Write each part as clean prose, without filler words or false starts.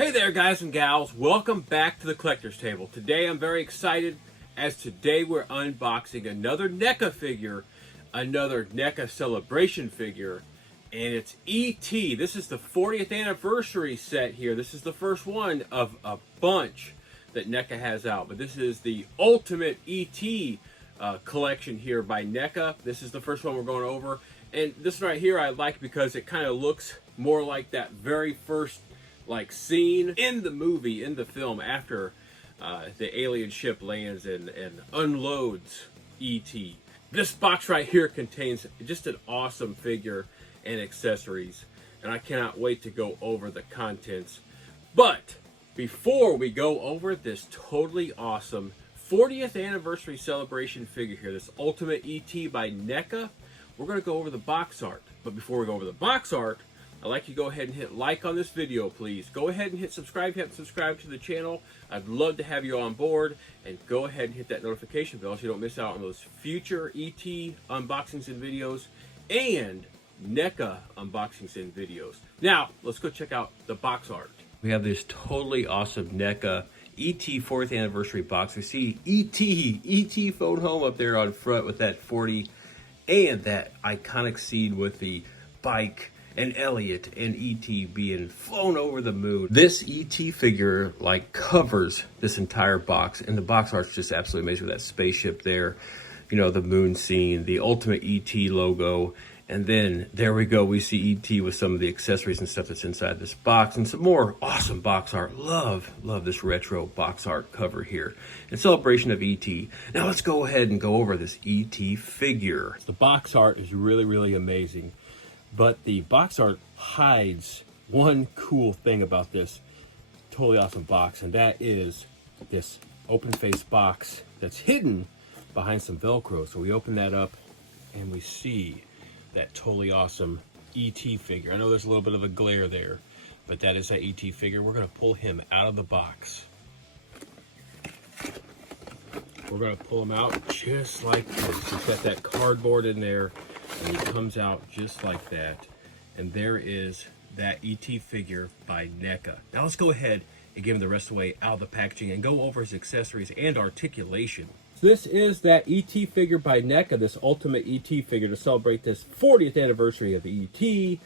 Hey there guys and gals, welcome back to the Collector's Table. Today I'm very excited as today we're unboxing another NECA figure, another NECA Celebration figure, and it's E.T. This is the 40th anniversary set here. This is the first one of a bunch that NECA has out, but this is the ultimate E.T. Collection here by NECA. This is the first one we're going over, and this right here I like because it kind of looks more like that very first scene in the movie, in the film, after the alien ship lands and unloads E.T. This box right here contains just an awesome figure and accessories, and I cannot wait to go over the contents. But before we go over this totally awesome 40th anniversary celebration figure here, this Ultimate E.T. by NECA, we're going to go over the box art. But before we go over the box art, I'd like you to go ahead and hit like on this video, please. Go ahead and hit subscribe if you haven't subscribed to the channel. I'd love to have you on board. And go ahead and hit that notification bell so you don't miss out on those future ET unboxings and videos and NECA unboxings and videos. Now, let's go check out the box art. We have this totally awesome NECA ET 4th anniversary box. We see ET phone home up there on front with that 40 and that iconic scene with the bike and Elliot and E.T. being flown over the moon. This E.T. figure covers this entire box, and the box art's just absolutely amazing with that spaceship there, you know, the moon scene, the Ultimate E.T. logo, and then there we go, we see E.T. with some of the accessories and stuff that's inside this box, and some more awesome box art. Love this retro box art cover here in celebration of E.T. Now let's go ahead and go over this E.T. figure. The box art is really amazing. But the box art hides one cool thing about this totally awesome box, and that is this open face box that's hidden behind some Velcro. So we open that up and we see that totally awesome E.T. figure. I know there's a little bit of a glare there, but that is that E.T. figure. We're going to pull him out of the box. We're going to pull him out just like this. He's got that cardboard in there, and he comes out just like that. And there is that E.T. figure by NECA. Now let's go ahead and give him the rest of the way out of the packaging and go over his accessories and articulation. This is that E.T. figure by NECA, this Ultimate E.T. figure to celebrate this 40th anniversary of E.T.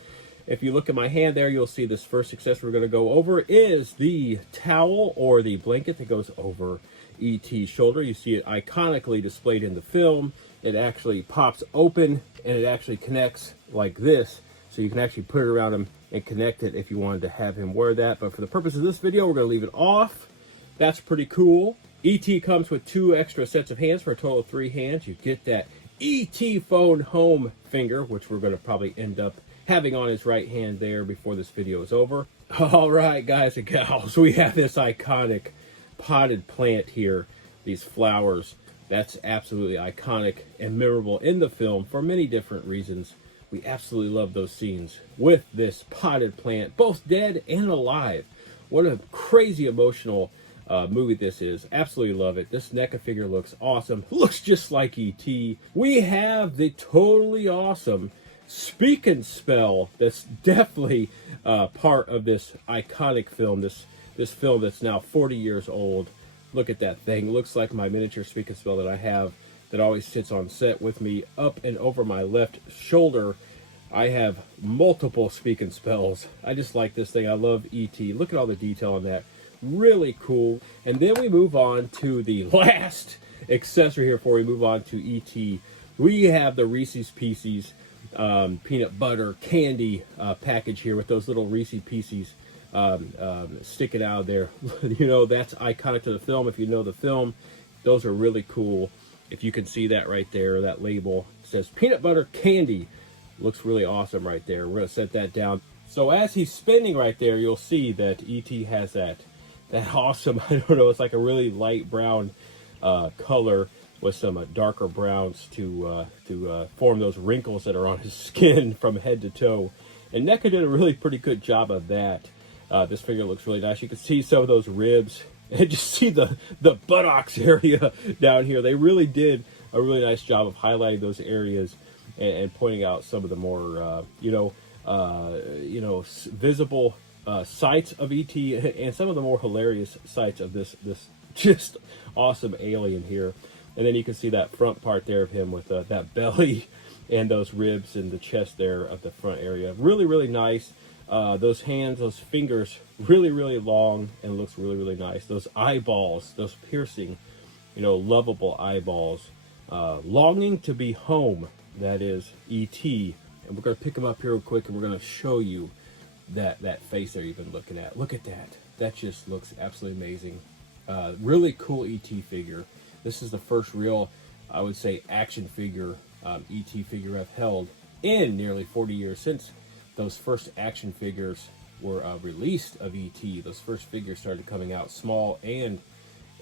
If you look at my hand there, you'll see this first accessory we're going to go over is the towel or the blanket that goes over E.T.'s shoulder. You see it iconically displayed in the film. It actually pops open and it actually connects like this, so you can actually put it around him and connect it if you wanted to have him wear that. But for the purpose of this video, we're going to leave it off. That's pretty cool. E.T. comes with 2 extra sets of hands for a total of 3 hands. You get that E.T. phone home finger, which we're going to probably end up having on his right hand there before this video is over. All right, guys and gals, we have this iconic potted plant here, these flowers. That's absolutely iconic and memorable in the film for many different reasons. We absolutely love those scenes with this potted plant, both dead and alive. What a crazy emotional movie this is. Absolutely love it. This NECA figure looks awesome. Looks just like E.T. We have the totally awesome Speak and Spell that's definitely part of this iconic film, this film that's now 40 years old. Look at that thing. Looks like my miniature Speak and Spell that I have that always sits on set with me up and over my left shoulder. I have multiple Speak and Spells. I just like this thing. I love E.T. Look at all the detail on that. Really cool. And then we move on to the last accessory here before we move on to E.T. We have the Reese's Pieces peanut butter candy package here with those little Reese's Pieces sticking out of there. You know, that's iconic to the film. If you know the film, those are really cool. If you can see that right there, that label says peanut butter candy. Looks really awesome right there. We're going to set that down. So as he's spinning right there, you'll see that E.T. has that awesome, I don't know, it's like a really light brown color with some darker browns to form those wrinkles that are on his skin from head to toe. And NECA did a really pretty good job of that. This figure looks really nice. You can see some of those ribs and just see the buttocks area down here. They really did a really nice job of highlighting those areas and pointing out some of the more, visible sights of ET and some of the more hilarious sights of this just awesome alien here. And then you can see that front part there of him with that belly and those ribs and the chest there of the front area. Really, really nice. Those hands, those fingers, really, really long and looks really, really nice. Those eyeballs, those piercing, you know, lovable eyeballs. Longing to be home. That is E.T. And we're going to pick him up here real quick and we're going to show you that face there you've been looking at. Look at that. That just looks absolutely amazing. Really cool E.T. figure. This is the first real, I would say, action figure, E.T. figure I've held in nearly 40 years since those first action figures were released of E.T. Those first figures started coming out small and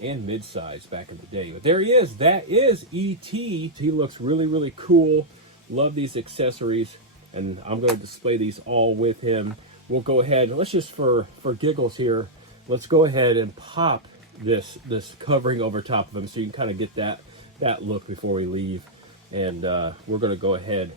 mid-size back in the day. But there he is. That is E.T. He looks really, really cool. Love these accessories. And I'm going to display these all with him. We'll go ahead, let's just for giggles here, let's go ahead and pop this covering over top of him so you can kind of get that look before we leave. And we're going to go ahead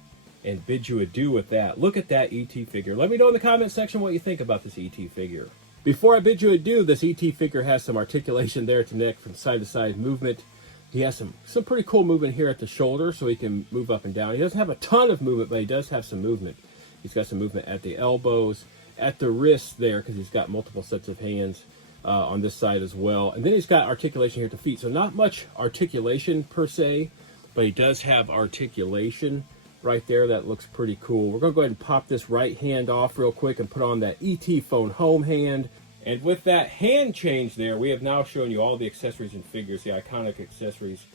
and bid you adieu with that. Look at that E.T. figure. Let me know in the comment section what you think about this E.T. figure. Before I bid you adieu, this E.T. figure has some articulation there at the neck, from side to side movement. He has some pretty cool movement here at the shoulder, so he can move up and down. He doesn't have a ton of movement, but he does have some movement. He's got some movement at the elbows, at the wrists there, because he's got multiple sets of hands on this side as well. And then he's got articulation here at the feet. So not much articulation per se, but he does have articulation right there. That looks pretty cool. We're going to go ahead and pop this right hand off real quick and put on that ET Phone Home hand. And with that hand change there, we have now shown you all the accessories and figures, the iconic accessories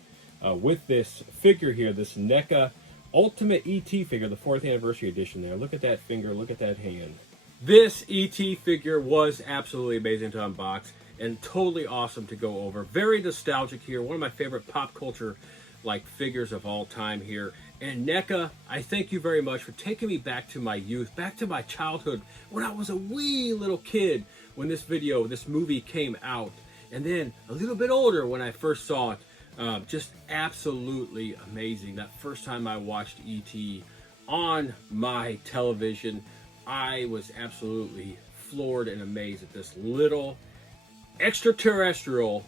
with this figure here, this NECA Ultimate ET figure, the 4th anniversary edition there. Look at that finger, look at that hand. This ET figure was absolutely amazing to unbox and totally awesome to go over. Very nostalgic here. One of my favorite pop culture figures of all time here. And NECA, I thank you very much for taking me back to my youth, back to my childhood when I was a wee little kid when this movie came out. And then a little bit older when I first saw it. Just absolutely amazing. That first time I watched E.T. on my television, I was absolutely floored and amazed at this little extraterrestrial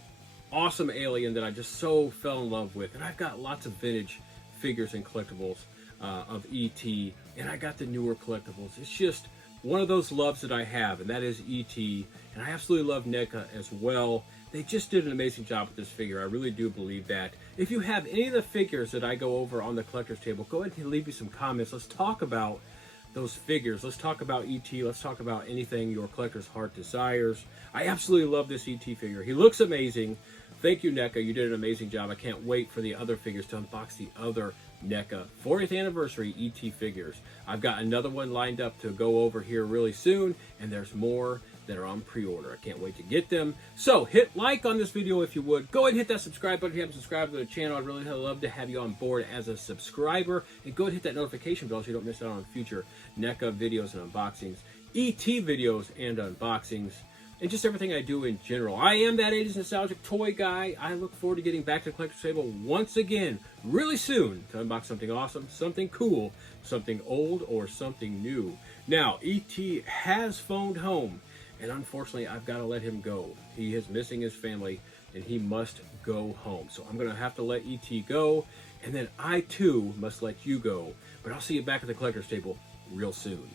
awesome alien that I just so fell in love with. And I've got lots of vintage figures and collectibles of E.T. and I got the newer collectibles. It's just one of those loves that I have, and that is E.T. And I absolutely love NECA as well. They just did an amazing job with this figure. I really do believe that. If you have any of the figures that I go over on the collector's table, go ahead and leave me some comments. Let's talk about those figures. Let's talk about E.T. Let's talk about anything your collector's heart desires. I absolutely love this E.T. figure. He looks amazing. Thank you, NECA. You did an amazing job. I can't wait for the other figures to unbox the other NECA 40th anniversary ET figures. I've got another one lined up to go over here really soon, and there's more that are on pre-order. I can't wait to get them. So hit like on this video if you would. Go ahead and hit that subscribe button if you haven't subscribed to the channel. I'd really love to have you on board as a subscriber. And go ahead and hit that notification bell so you don't miss out on future NECA videos and unboxings, ET videos and unboxings, and just everything I do in general. I am that 80s nostalgic toy guy. I look forward to getting back to the collector's table once again really soon to unbox something awesome, something cool, something old, or something new. Now, E.T. has phoned home, and unfortunately, I've got to let him go. He is missing his family, and he must go home. So I'm going to have to let E.T. go, and then I, too, must let you go. But I'll see you back at the collector's table real soon.